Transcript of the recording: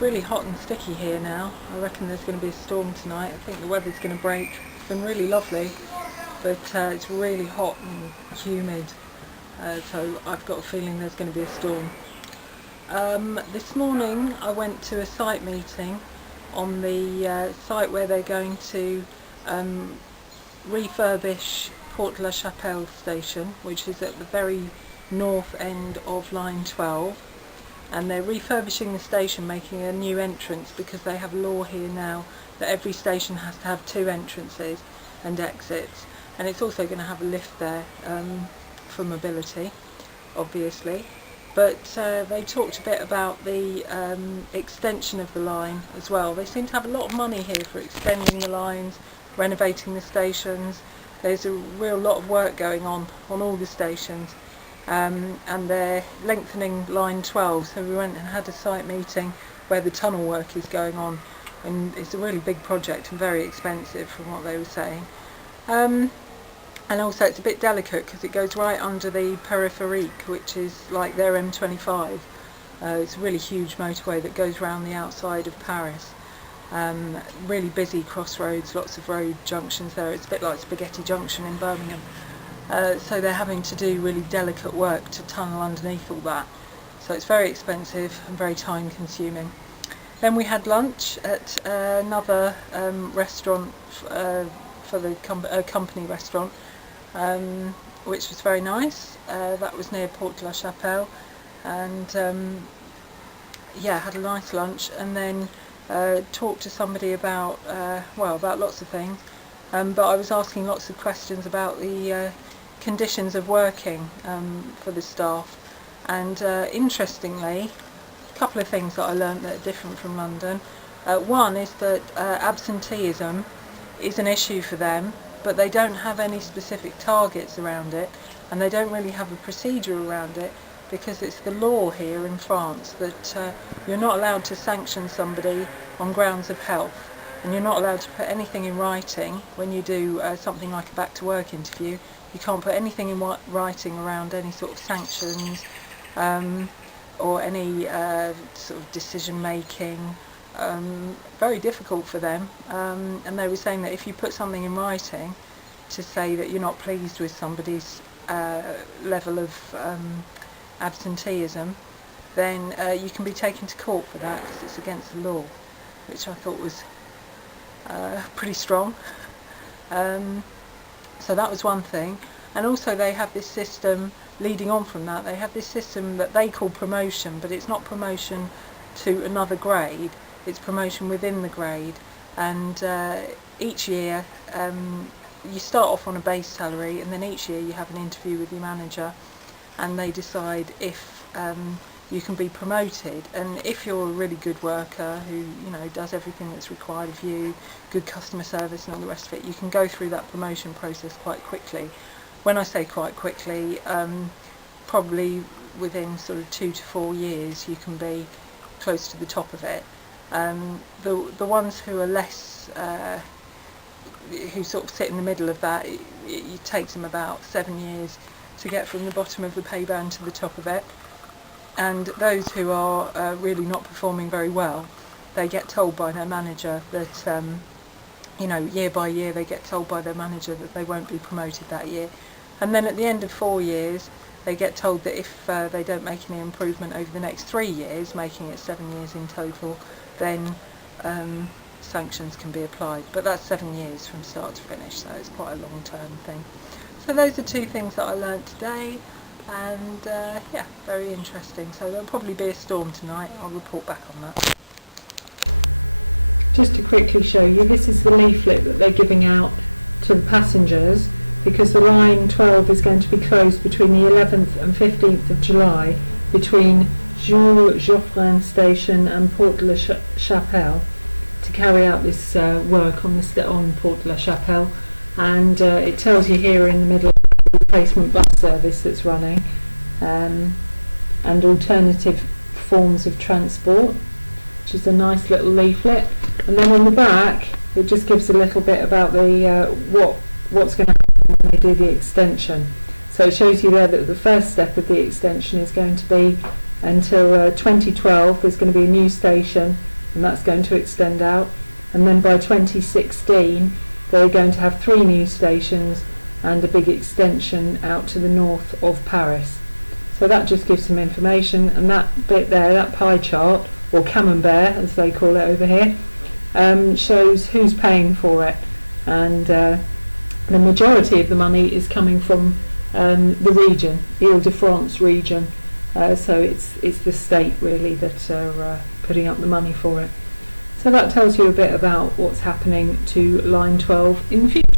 It's really hot and sticky here now. I reckon there's going to be a storm tonight. I think the weather's going to break. It's been really lovely, but it's really hot and humid, so I've got a feeling there's going to be a storm. This morning I went to a site meeting on the site where they're going to refurbish Porte La Chapelle station, which is at the very north end of line 12, and they're refurbishing the station, making a new entrance, because they have a law here now that every station has to have 2 entrances and exits, and it's also going to have a lift there for mobility, obviously. But they talked a bit about the extension of the line as well. They seem to have a lot of money here for extending the lines, renovating the stations. There's a real lot of work going on all the stations, and they're lengthening line 12, so we went and had a site meeting where the tunnel work is going on, and it's a really big project and very expensive from what they were saying. And also it's a bit delicate because it goes right under the périphérique, which is like their M25. It's a really huge motorway that goes around the outside of Paris. Really busy crossroads, lots of road junctions there. It's a bit like Spaghetti Junction in Birmingham. So they're having to do really delicate work to tunnel underneath all that. So it's very expensive and very time consuming. Then we had lunch at another restaurant for the company restaurant, which was very nice. That was near Porte La Chapelle, and yeah, had a nice lunch, and then talked to somebody about about lots of things, but I was asking lots of questions about the conditions of working for the staff, and interestingly, a couple of things that I learnt that are different from London. One is that absenteeism is an issue for them, but they don't have any specific targets around it, and they don't really have a procedure around it, because it's the law here in France that you're not allowed to sanction somebody on grounds of health, and you're not allowed to put anything in writing when you do something like a back to work interview. You can't put anything in writing around any sort of sanctions or any sort of decision making. Very difficult for them, and they were saying that if you put something in writing to say that you're not pleased with somebody's level of absenteeism, then you can be taken to court for that, because it's against the law, which I thought was pretty strong. So that was one thing. And also they have this system, leading on from that, they have this system that they call promotion, but it's not promotion to another grade, it's promotion within the grade. And each year you start off on a base salary, and then each year you have an interview with your manager, and they decide if you can be promoted. And if you're a really good worker who does everything that's required of you, good customer service and all the rest of it, you can go through that promotion process quite quickly. When I say quite quickly, probably within sort of 2 to 4 years you can be close to the top of it. The ones who are less, who sort of sit in the middle of that, it takes them about 7 years to get from the bottom of the pay band to the top of it. And those who are really not performing very well, they get told by their manager that, year by year they get told by their manager that they won't be promoted that year. And then at the end of 4 years, they get told that if they don't make any improvement over the next 3 years, making it 7 years in total, then sanctions can be applied. But that's 7 years from start to finish, so it's quite a long-term thing. So those are 2 things that I learnt today, and yeah, very interesting. So there'll probably be a storm tonight. I'll report back on that. Just to quickly show you, this is the leaflet that they're giving out to the passengers, because the line 12 is going to be closed between the 11th and 15th of July between Jules Joffrin station and Porte La Chapelle, to carry out this work on Porte La Chapelle. And it tells you here in the middle the replacement bus service that's running, and alternative forms of transport, which is a nice little leaflet. And then on the back it just gives a little bit about the what's going to happen when they do the extension. So it shows you there that the first step of the extension is going to be until 2012 there's going to be a new station, and that's going to extend out, and then by 2016 they're going to have 3 new stations and a big extension out to the north of Paris. So that just gives some information, and that bit there, that pie chart, or camembert as they call it over here, shows who's paying for it, and the majority of the money is coming from the region, Ile-de-France region, so it's the state really that are putting up the money for it. So that tells you a bit about what's happening to Line 12 in the future.